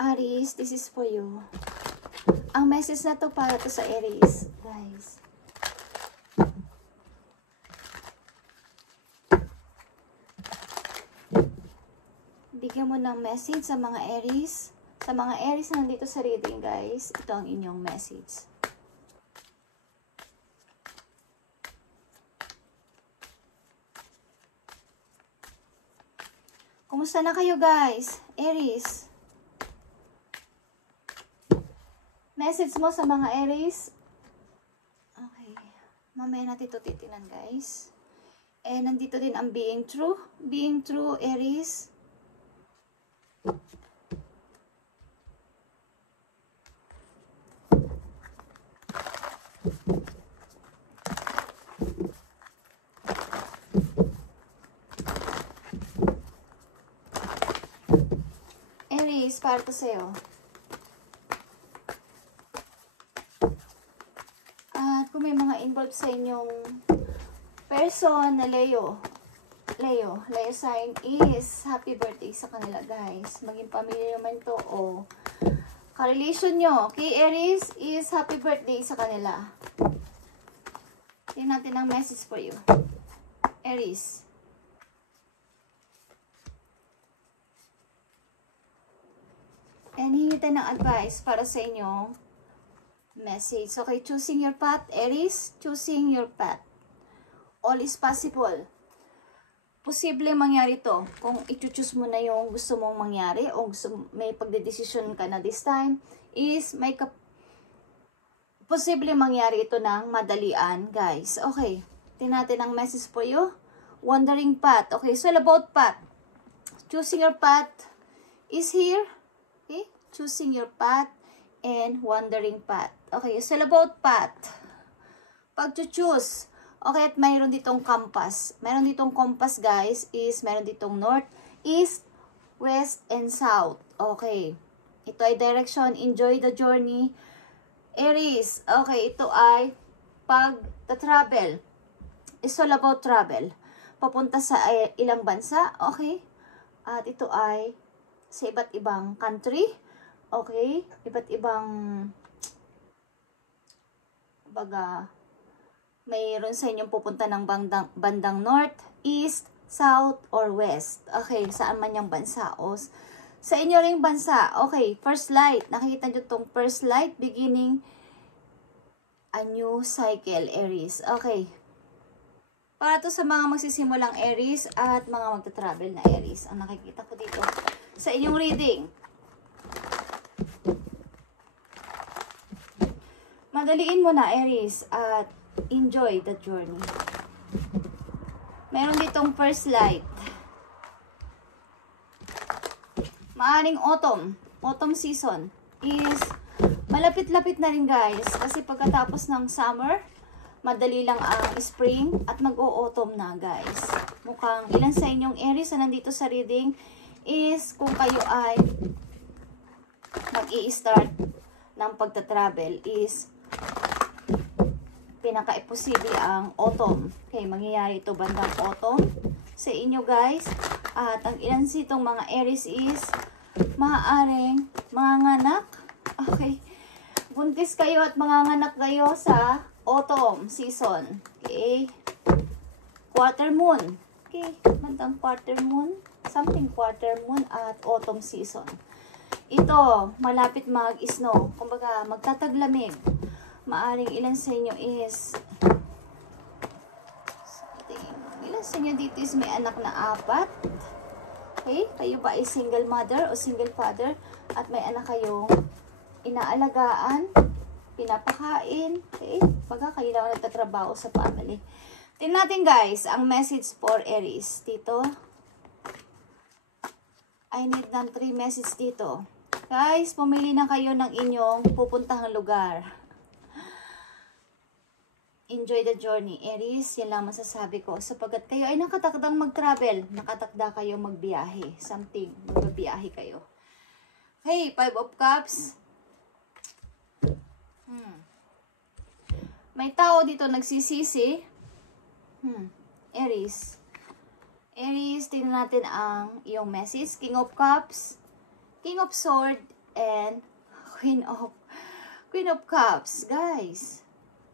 Aries, this is for you. Ang message na to para to sa Aries, guys. Bigyan mo ng message sa mga Aries. Sa mga Aries na nandito sa reading, guys. Ito ang inyong message. Kumusta na kayo, guys? Aries. Message mo sa mga Aries. Okay. Mamaya natin ito titinan, guys. Eh, nandito din ang being true. Being true, Aries. Aries, para to sa'yo. At kung may mga involved sa inyong person na Leo sign is happy birthday sa kanila, guys. Maging pamilya naman to o ka-relation nyo kay Aries is happy birthday sa kanila. Tingnan natin ang message for you, Aries. And hingi tayo ng advice para sa inyong message. Okay, choosing your path, Aries. Choosing your path. All is possible. Posible mangyari to kung i-choose mo na yung gusto mong mangyari o may pagdedesisyon ka na this time is may posible mangyari ito ng madalian, guys. Okay, tingnan natin ang message for you. Wandering path. Okay, so about path. Choosing your path is here. Okay, choosing your path and wandering path. Okay, so about path. Pag-choose. Okay, at mayroon ditong compass. Mayroon ditong compass, guys, is mayroon ditong north, east, west, and south. Okay. Ito ay direction. Enjoy the journey. Aries. Okay, ito ay pag-travel. It's all about travel. Papunta sa ilang bansa. Okay. At ito ay sa iba't ibang country. Okay. Iba't ibang mayroon sa inyong pupunta ng bandang north, east, south, or west. Okay, saan man yung bansa. O sa inyo ring bansa. Okay, first light. Nakikita nyo itong first light beginning a new cycle, Aries. Okay. Para to sa mga magsisimulang Aries at mga magta-travel na Aries. Ang nakikita ko dito sa inyong reading. Madaliin mo na, Aries, at enjoy the journey. Meron ditong first light. Maaring autumn season is malapit-lapit na rin, guys. Kasi pagkatapos ng summer, madali lang ang spring at mag-o-autumn na, guys. Mukhang ilan sa inyong Aries na nandito sa reading is kung kayo ay mag-i-start ng pagta-travel is pinaka-imposible ang autumn. Okay, mangyayari ito bandang autumn sa inyo, guys. At ang ilan sitong mga Aries is maaaring manganganak. Okay. Buntis kayo at manganganak kayo sa autumn season. Okay. Quarter moon. Okay. Bandang quarter moon. Something quarter moon at autumn season. Ito, malapit mag-snow. Kumbaga, magtataglamig. Maaring ilan sa inyo is ilan sa inyo dito is may anak na 4. Okay? Kayo ba ay single mother o single father at may anak kayong inaalagaan, pinapakain. Okay? Baga kayo lang nagtatrabaho sa family. Tingnan natin, guys, ang message for Aries dito. I need ng 3 message dito. Guys, pumili na kayo ng inyong pupuntahang lugar. Enjoy the journey, Aries. Yan lang masasabi ko. Sapagkat kayo ay nakatakdang mag-travel. Nakatakda kayo magbiyahe. Something. Magbiyahe kayo. Hey, 5 of Cups. May tao dito nagsisisi. Aries. Aries, tingnan natin ang iyong message. King of Cups. King of Sword. and Queen of Cups. Guys,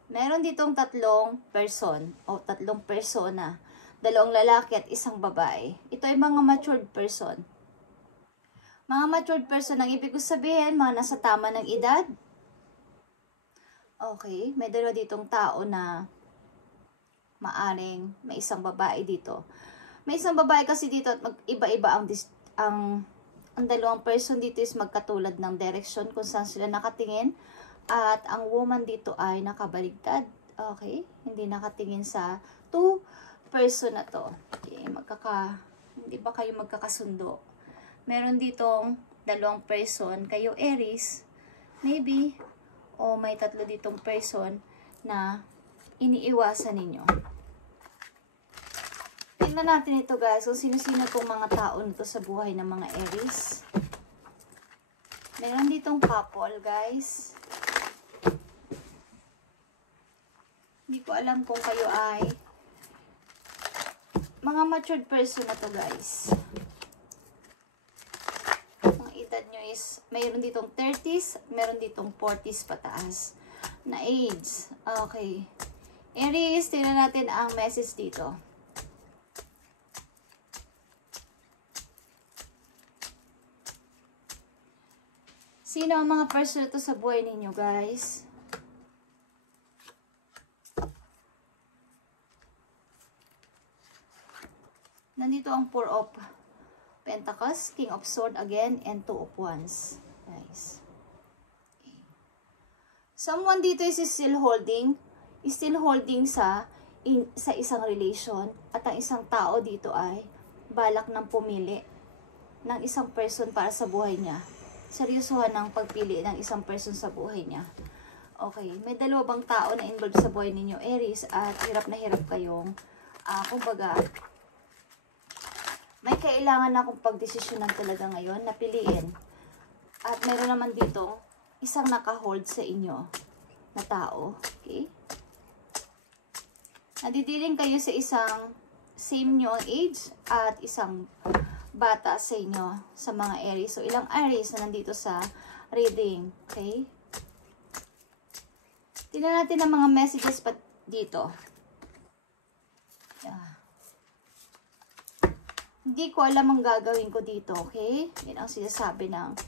meron ditong tatlong person o tatlong persona. Dalawang lalaki at isang babae. Ito ay mga matured person. Mga matured person, ang ibig ko sabihin, mga nasa tama ng edad. Okay, may dalawa ditong tao na maaring may isang babae dito. May isang babae kasi dito at iba-iba ang dalawang person dito is magkatulad ng direction kung saan sila nakatingin. At ang woman dito ay nakabaligtad. Okay, hindi nakatingin sa two person na to. Okay, hindi ba kayo magkakasundo? Meron ditong dalawang person, kayo Aries, maybe, o may tatlo ditong person na iniiwasan ninyo. Tingnan natin ito guys, kung sino-sino itong mga tao nito sa buhay ng mga Aries. Meron ditong couple guys. Hindi ko alam kung kayo ay mga matured person na to guys. Ang edad nyo is, mayroon ditong 30s, meron ditong 40s pataas na age. Okay. Aries, tingnan natin ang message dito. Sino ang mga person na to sa buhay ninyo guys? Nandito ang Four of Pentacles, King of Swords again, and Two of Wands. Guys. Okay. Someone dito is still holding sa isang relation. At ang isang tao dito ay balak ng pumili ng isang person para sa buhay niya. Seryosohan ng pagpili ng isang person sa buhay niya. Okay. May dalawa bang tao na involved sa buhay ninyo, Aries, at hirap na hirap kayong, kumbaga, may kailangan na akong pagdesisyonan talaga ngayon na piliin. At meron naman dito isang naka-hold sa inyo na tao. Okay? Nadidiling kayo sa isang same nyo ang age at isang bata sa inyo sa mga Aries. So, ilang Aries na nandito sa reading. Okay? Tingnan natin ang mga messages pa dito. Yeah. Hindi ko alam ang gagawin ko dito, okay? Yan ang sinasabi ng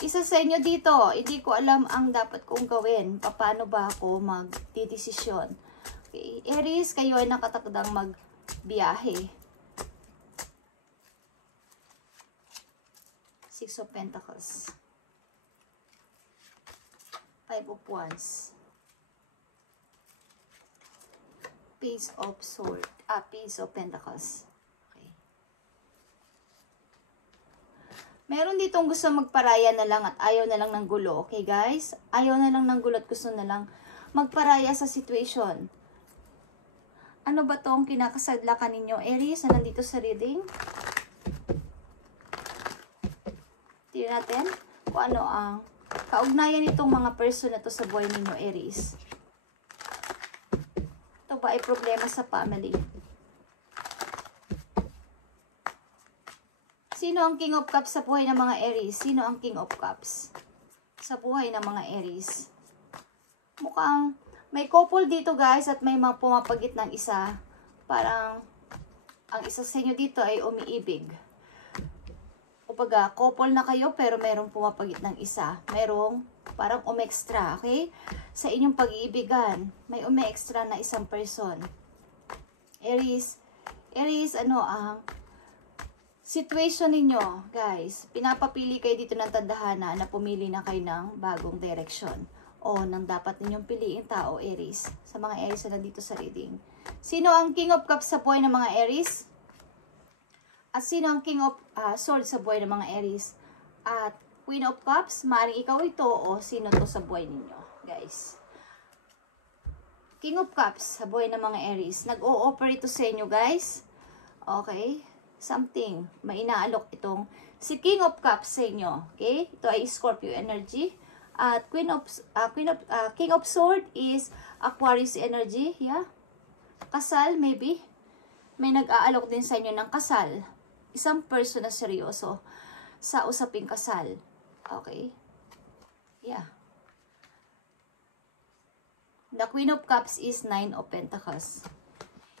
isa sa inyo dito. Hindi ko alam ang dapat kong gawin. Paano ba ako magdidesisyon? Okay. Aries, kayo ay nakatakdang magbiyahe. Six of Pentacles. Five of Wands. Page of Swords. Page of Pentacles. Meron ditong gusto magparaya na lang at ayaw na lang ng gulo. Okay guys? Ayaw na lang ng gulo at gusto na lang magparaya sa situation. Ano ba tong kinakasadlakan ninyo, Aries, na nandito sa reading? Tingnan natin kung ano ang kaugnayan nitong mga person na to sa buhay ninyo, Aries. Ito ba ay problema sa family? Sino ang King of Cups sa buhay ng mga Aries? Sino ang King of Cups sa buhay ng mga Aries? Mukhang may couple dito guys at may mga pumapagit ng isa. Parang ang isa sa inyo dito ay umiibig. Kumbaga, couple na kayo pero merong pumapagit ng isa. Merong parang umextra, okay? Sa inyong pag-iibigan, may umextra na isang person. Aries, ano ang situation ninyo, guys? Pinapapili kayo dito ng tadhana na pumili na kayo ng bagong direction o ng dapat ninyong piliin tao, Aries. Sa mga Aries na nandito sa reading. Sino ang King of Cups sa buhay ng mga Aries? At sino ang King of Swords sa buhay ng mga Aries? At Queen of Cups, maaaring ikaw ito o sino to sa buhay ninyo, guys? King of Cups sa buhay ng mga Aries. Nag-o-offer ito sa inyo, guys. Okay? Something. May inaalok itong si King of Cups sa inyo. Okay? Ito ay Scorpio energy. At King of Swords is Aquarius energy. Yeah? Kasal, maybe. May nag-aalok din sa inyo ng kasal. Isang person na seryoso sa usaping kasal. Okay? Yeah. The Queen of Cups is 9 of Pentacles.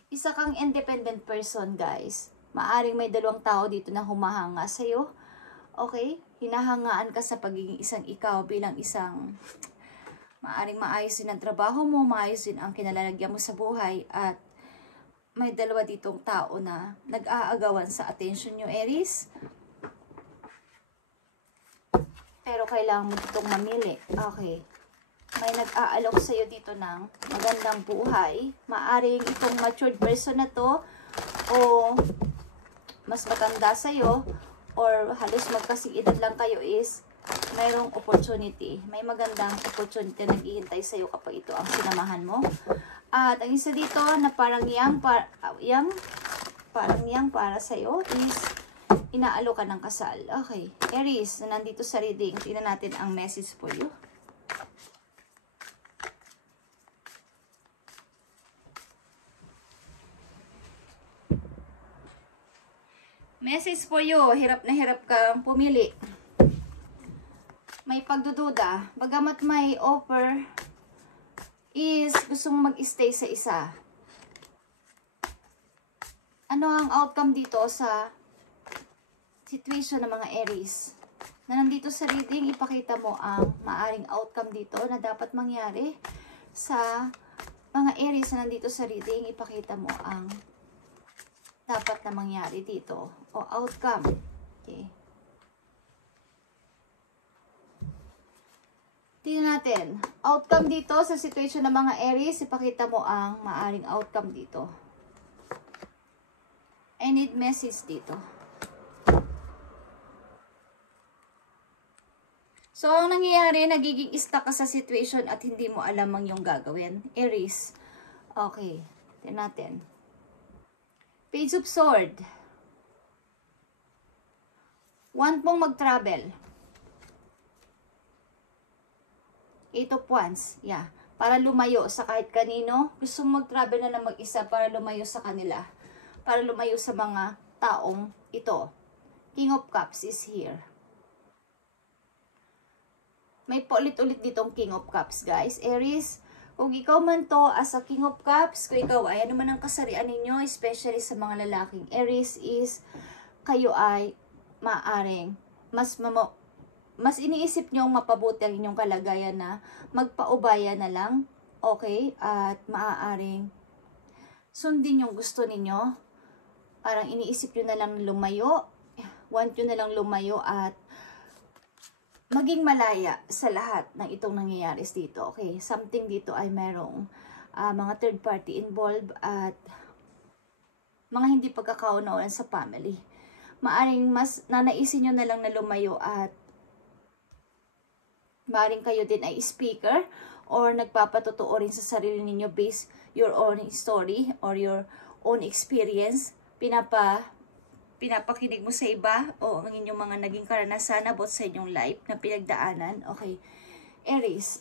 Isa kang independent person, guys. Maaring may dalawang tao dito na humahanga sa'yo. Okay? Hinahangaan ka sa pagiging isang ikaw bilang isang maaring maayos din ang trabaho mo, maayos din ang kinalalagyan mo sa buhay, at may dalawa ditong tao na nag-aagawan sa attention nyo, Aries. Pero kailangan mo ditong mamili. Okay. May nag-aalok sa'yo dito ng magandang buhay. Maaring itong matured person na to, o mas matanda sa'yo, or halos magkasing edad lang kayo, is mayroong opportunity. May magandang opportunity na naghihintay sa'yo kapag ito ang sinamahan mo. At ang isa dito na parang yang para sa'yo is inaalo ka ng kasal. Okay. Aries, na nandito sa reading, tingnan natin ang message for you. Message for you, hirap na hirap kang pumili. May pagdududa, bagamat may offer, is gusto mong mag-stay sa isa. Ano ang outcome dito sa situation ng mga Aries? Na nandito sa reading, ipakita mo ang maaring outcome dito na dapat mangyari. Sa mga Aries na nandito sa reading, ipakita mo ang dapat na mangyari dito o outcome. Okay. Tingnan natin. Outcome dito sa situation ng mga Aries, ipakita mo ang maaring outcome dito. I need message dito. So, ang nangyayari, nagiging stuck ka sa situation at hindi mo alam ang iyong gagawin. Aries. Okay. Tingnan natin. Page of Sword. Want mong mag-travel. 8 of Wands. Yeah. Para lumayo sa kahit kanino. Gusto mong mag-travel na lang mag-isa para lumayo sa kanila. Para lumayo sa mga taong ito. King of Cups is here. May paulit-ulit ditong King of Cups, guys. Aries, kung ikaw man to as a King of Cups, kung ikaw ay ano man ang kasarian ninyo, especially sa mga lalaking Aries, is kayo ay maaring mas iniisip nyo mapabuti ang inyong kalagayan na magpaubaya na lang, okay? At maaaring sundin yung gusto ninyo. Parang iniisip nyo na lang lumayo, want nyo na lang lumayo at maging malaya sa lahat ng itong nangyayari dito. Okay, something dito ay merong mga third party involved at mga hindi pagkakaunawan sa family. Maaring mas nanaisin nyo na lang na lumayo at maaring kayo din ay speaker or nagpapatotoo rin sa sarili ninyo based your own story or your own experience. Pinapakinig mo sa iba o ang inyong mga naging karanasan about sa inyong life na pinagdaanan. Okay. Aries.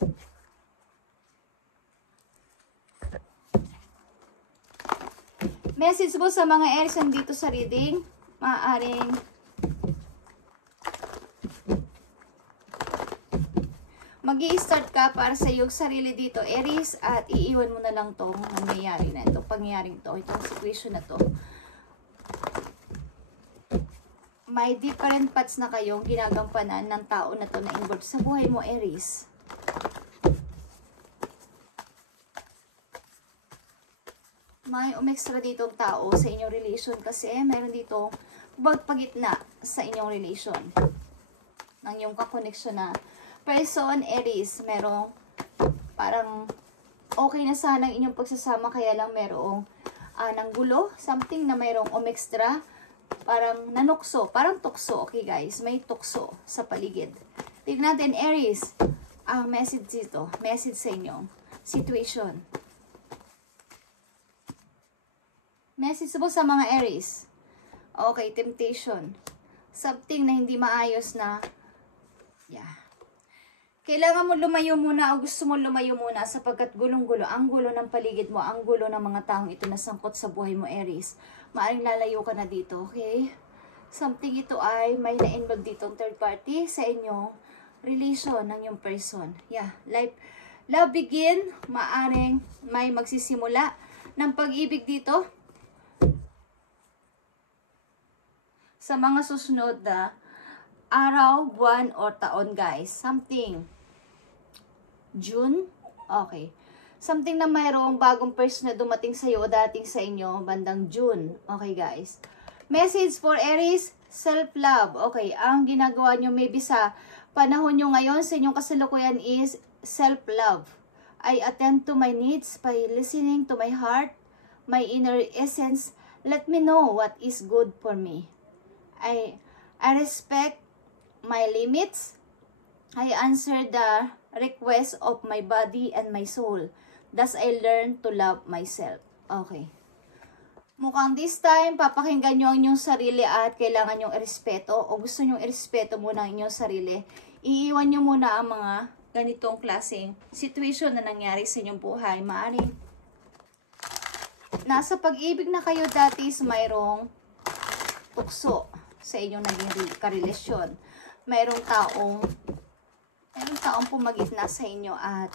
Message mo sa mga Aries dito sa reading. Maaaring mag-i-start ka para sa iyong sarili dito, Aries, at iiwan mo na lang tong nangyayari na ito, pangyayaring to, itong situation na to. May different paths na kayong ginagampanan ng tao na to na involved sa buhay mo, Aries. May umextra ditong tao sa inyong relation kasi meron dito pagpagitna sa inyong relation. Ng yung kakoneksyon na person, Aries, merong parang okay na sana ang inyong pagsasama kaya lang merong ng gulo, something na merong umextra. Parang nanukso, parang tukso. Okay guys, may tukso sa paligid. Tignan natin, Aries, ang message dito, message sa inyong situation. Message mo sa mga Aries. Okay, temptation. Something na hindi maayos na, yeah. Kailangan mo lumayo muna o gusto mo lumayo muna sapagkat gulong-gulo. Ang gulo ng paligid mo, ang gulo ng mga taong ito na sangkot sa buhay mo, Aries. Maaring lalayo ka na dito, okay? Something ito ay may na-involve ditong third party sa inyong relation ng yung person. Yeah, love begin, maaring may magsisimula ng pag-ibig dito sa mga susunod na araw, buwan, or taon, guys. Something. June? Okay. Something na mayroong bagong person na dumating sa'yo o dating sa inyo bandang June. Okay, guys. Message for Aries, self-love. Okay, ang ginagawa nyo maybe sa panahon nyo ngayon sa inyong kasalukuyan is self-love. I attend to my needs by listening to my heart, my inner essence. Let me know what is good for me. I respect my limits. I answer the request of my body and my soul. Thus, I learn to love myself. Okay. Mukhang this time, papakinggan nyo ang inyong sarili at kailangan nyong irespeto o gusto nyong irespeto muna ang inyong sarili. Iiwan nyo muna ang mga ganitong klaseng situation na nangyari sa inyong buhay. Maaring nasa pag-ibig na kayo dati is mayroong tukso sa inyong naging karelasyon. Mayroong taong pumagitna sa inyo at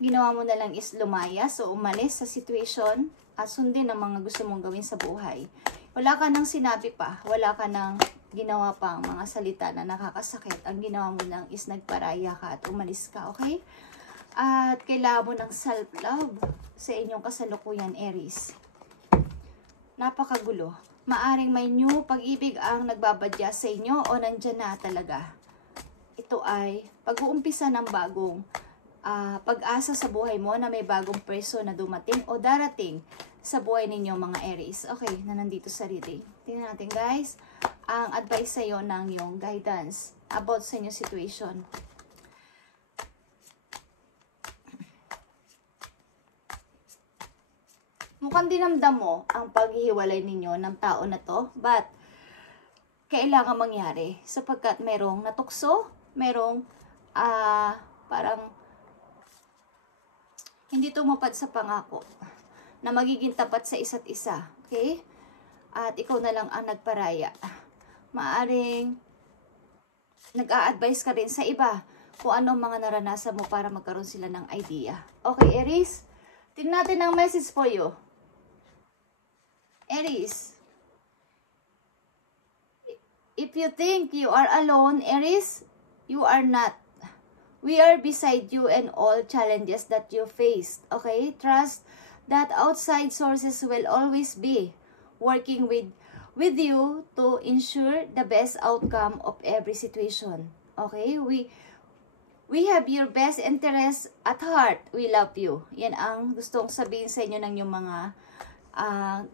ginawa mo na lang is lumayas o umalis sa situation at sundin ang mga gusto mong gawin sa buhay. Wala ka nang sinabi pa, wala ka nang ginawa pang mga salita na nakakasakit. Ang ginawa mo lang is nagparaya ka at umalis ka, okay? At kailangan mo ng self-love sa inyong kasalukuyan, Aries. Napakagulo. Maaring may new pag-ibig ang nagbabadya sa inyo o nandyan na talaga. Ito ay pag-uumpisa ng bagong pag-asa sa buhay mo na may bagong person na dumating o darating sa buhay ninyo, mga Aries. Okay, na nandito sa reading. Tingnan natin, guys, ang advice sa'yo ng yung guidance about sa inyong situation. Mukhang dinamdam mo ang paghihiwalay ninyo ng tao na to, but kailangan mangyari sapagkat merong natukso, merong parang hindi tumupad sa pangako na magiging tapat sa isa't isa. Okay? At ikaw na lang ang nagparaya. Maaring nag-a-advise ka rin sa iba kung anong mga naranasan mo para magkaroon sila ng idea. Okay, Aries? Tingnan natin ang message for you. Aries. If you think you are alone, Aries, you are not. We are beside you in all challenges that you faced. Okay? Trust that outside sources will always be working with you to ensure the best outcome of every situation. Okay? We have your best interest at heart. We love you. Yan ang gustong sabihin sa inyo ng yung mga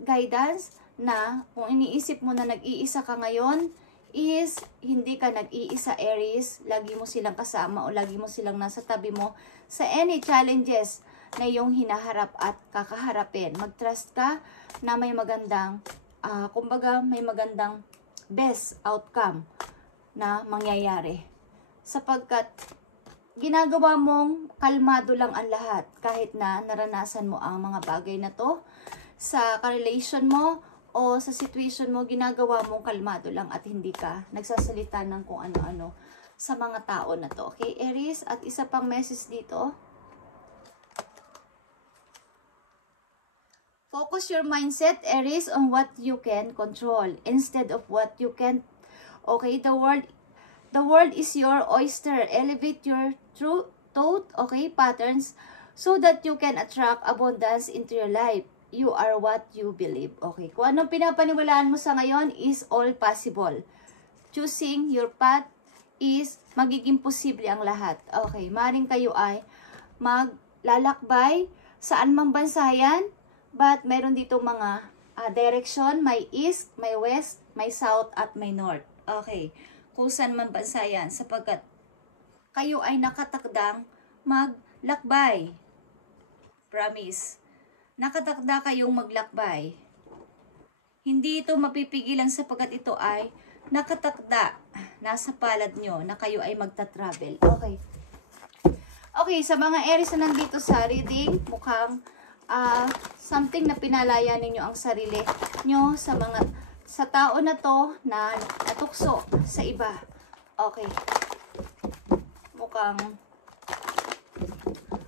guidance na kung iniisip mo na nag-iisa ka ngayon, is hindi ka nag-iisa, Aries. Lagi mo silang kasama o lagi mo silang nasa tabi mo sa any challenges na iyong hinaharap at kakaharapin. Mag-trust ka na may magandang, kumbaga may magandang best outcome na mangyayari. Sapagkat ginagawa mong kalmado lang ang lahat kahit na naranasan mo ang mga bagay na to sa ka-relation mo o sa situation mo, ginagawa mong kalmado lang at hindi ka nagsasalita ng kung ano-ano sa mga tao na to. Okay, Aries? At isa pang message dito. Focus your mindset, Aries, on what you can control instead of what you can't. Okay, the world is your oyster. Elevate your true thought, okay, patterns so that you can attract abundance into your life. You are what you believe. Okay. Kung anong pinapaniwalaan mo sa ngayon is all possible. Choosing your path is magiging posible ang lahat. Okay. Maring kayo ay maglalakbay saan mang bansa yan. But meron dito mga direction. May east, may west, may south, at may north. Okay. Kung saan man bansa yan. Sapagkat kayo ay nakatakdang maglakbay. Promise. Nakatakda kayong maglakbay. Hindi ito mapipigilan sapagkat ito ay nakatakda. Nasa palad nyo na kayo ay magta-travel. Okay. Okay, sa mga Aries na nandito sa reading, mukhang something na pinalaya ninyo ang sarili nyo sa tao na to na natukso sa iba. Okay. Mukhang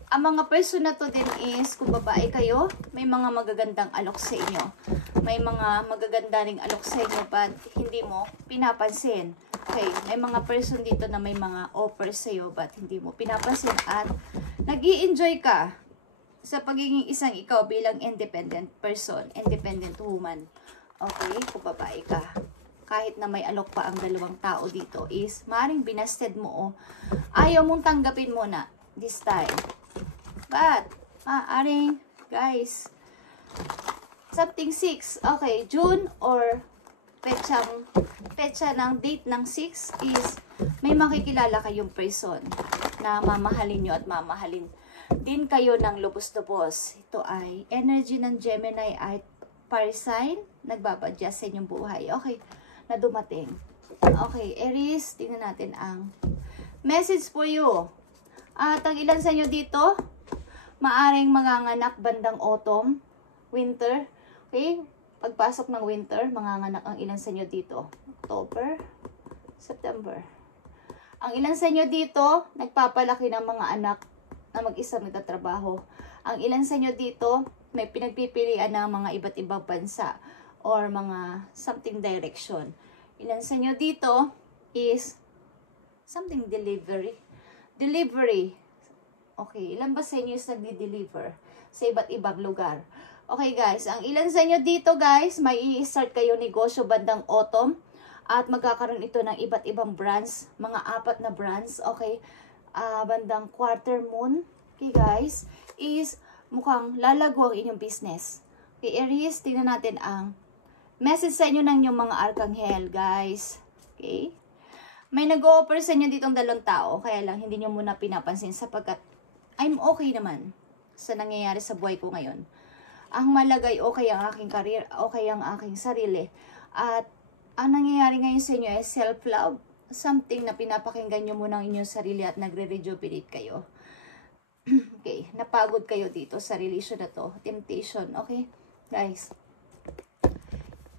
ang mga person na to din is, kung babae kayo, may mga magagandang alok sa inyo. May mga magaganda ring alok sa inyo, but hindi mo pinapansin. Okay, may mga person dito na may mga offers sa'yo, but hindi mo pinapansin. At nag-i-enjoy ka sa pagiging isang ikaw bilang independent person, independent woman. Okay, kung babae ka. Kahit na may alok pa ang dalawang tao dito, is maaaring binasted mo o ayaw mong tanggapin muna this time. But, maaaring, guys, something 6. Okay, June or petsa ng date ng 6 is may makikilala kayong person na mamahalin nyo at mamahalin din kayo ng lubos-lubos. Ito ay energy ng Gemini at Fire sign, nagbabadya sa inyong buhay. Okay, na dumating. Okay, Aries, tingnan natin ang message for you. At ang ilan sa inyo dito, maaring manganganak bandang autumn, winter. Okay? Pagpasok ng winter, manganganak ang ilan sa inyo dito. October, September. Ang ilan sa inyo dito, nagpapalaki ng mga anak na mag-isa nagtatrabaho. Ang ilan sa inyo dito, may pinagpipilian ng mga iba't ibang bansa or mga something direction. Ilan sa inyo dito is something delivery. Okay, ilan ba sa inyo is nagdi-deliver sa iba't ibang lugar? Okay guys, ang ilan sa inyo dito guys, may i-start kayo negosyo bandang autumn at magkakaroon ito ng iba't ibang brands, mga 4 na brands, okay? Bandang quarter moon, okay guys, is mukhang lalago ang inyong business. Okay, Aries, tingnan natin ang message sa inyo ng inyong mga arkanghel, guys. Okay? May nag-o-offer sa inyo ditong 2 tao, kaya lang hindi nyo muna pinapansin sapagkat I'm okay naman sa nangyayari sa buhay ko ngayon. Ang malagay, okay ang aking career, okay ang aking sarili. At ang nangyayari ngayon sa inyo ay self-love. Something na pinapakinggan nyo muna ang inyong sarili at nagre-rejuvenate kayo. Okay, napagod kayo dito sa relation na to. Temptation, okay? Guys,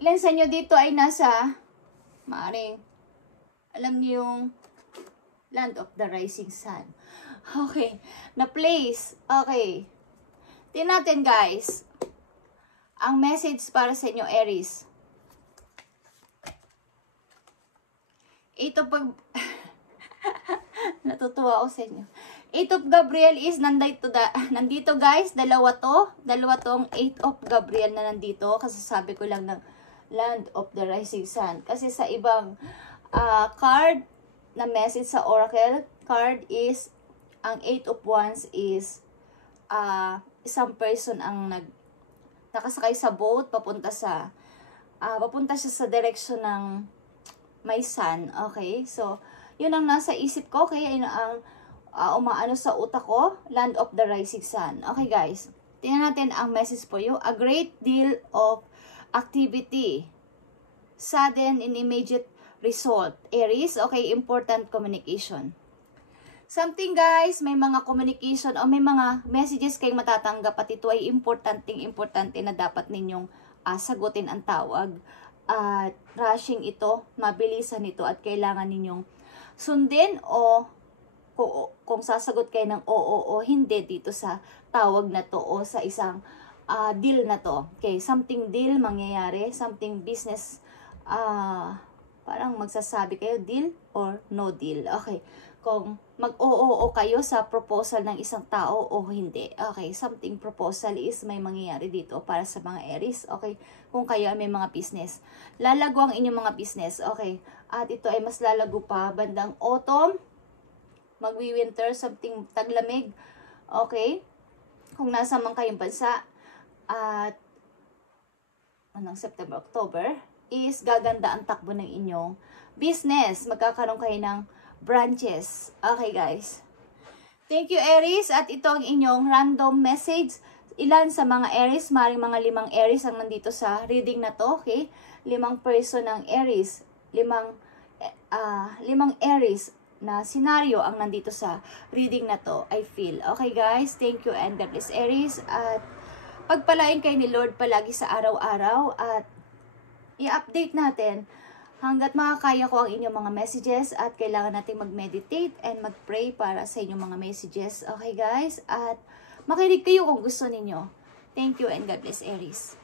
ilan sa inyo dito ay nasa, maaring, alam niyo yung land of the rising sun. Okay, na place. Okay. Tingnan natin guys. Ang message para sa inyo, Aries. Ito pag... Natutuwa ako sa inyo. 8 of Gabriel is nandito guys. Dalawa tong 8 of Gabriel na nandito. Kasi sabi ko lang ng land of the rising sun. Kasi sa ibang card na message sa oracle card is ang 8 of wands is isang person ang nakasakay sa boat papunta siya sa direction ng may sun. Okay, so yun ang nasa isip ko, kaya yun ang umaano sa utak ko, land of the rising sun. Okay guys, tingnan natin ang message for you. A great deal of activity, sudden and immediate result. Aries, okay, important communication. Something guys, may mga communication o may mga messages kayong matatanggap at ito ay importante na dapat ninyong sagutin ang tawag. At rushing ito, mabilisan ito at kailangan ninyong sundin o kung sasagot kayo ng oo o hindi dito sa tawag na to o sa isang deal na to. Okay, something deal mangyayari, something business, parang magsasabi kayo deal or no deal. Okay, kung mag-oo kayo sa proposal ng isang tao o hindi. Okay, something proposal is may mangyayari dito para sa mga Aries. Okay, kung kayo ay may mga business. Lalago ang inyong mga business. Okay, at ito ay mas lalago pa bandang autumn, magwi-winter, something taglamig. Okay, kung nasa man kayong bansa at September, October, is gaganda ang takbo ng inyong business. Magkakaroon kayo ng branches. Okay guys, thank you Aries, at ito ang inyong random message. Ilan sa mga Aries, maring mga 5 Aries ang nandito sa reading na to. Okay, 5 person ng Aries, 5 Aries na scenario ang nandito sa reading na to, I feel. Okay guys, thank you and God bless Aries, at pagpalain kayo ni Lord palagi sa araw-araw, at i-update natin Hanggat makakaya ko ang inyong mga messages at kailangan nating mag-meditate and mag-pray para sa inyong mga messages. Okay guys? At makinig kayo kung gusto ninyo. Thank you and God bless Aries.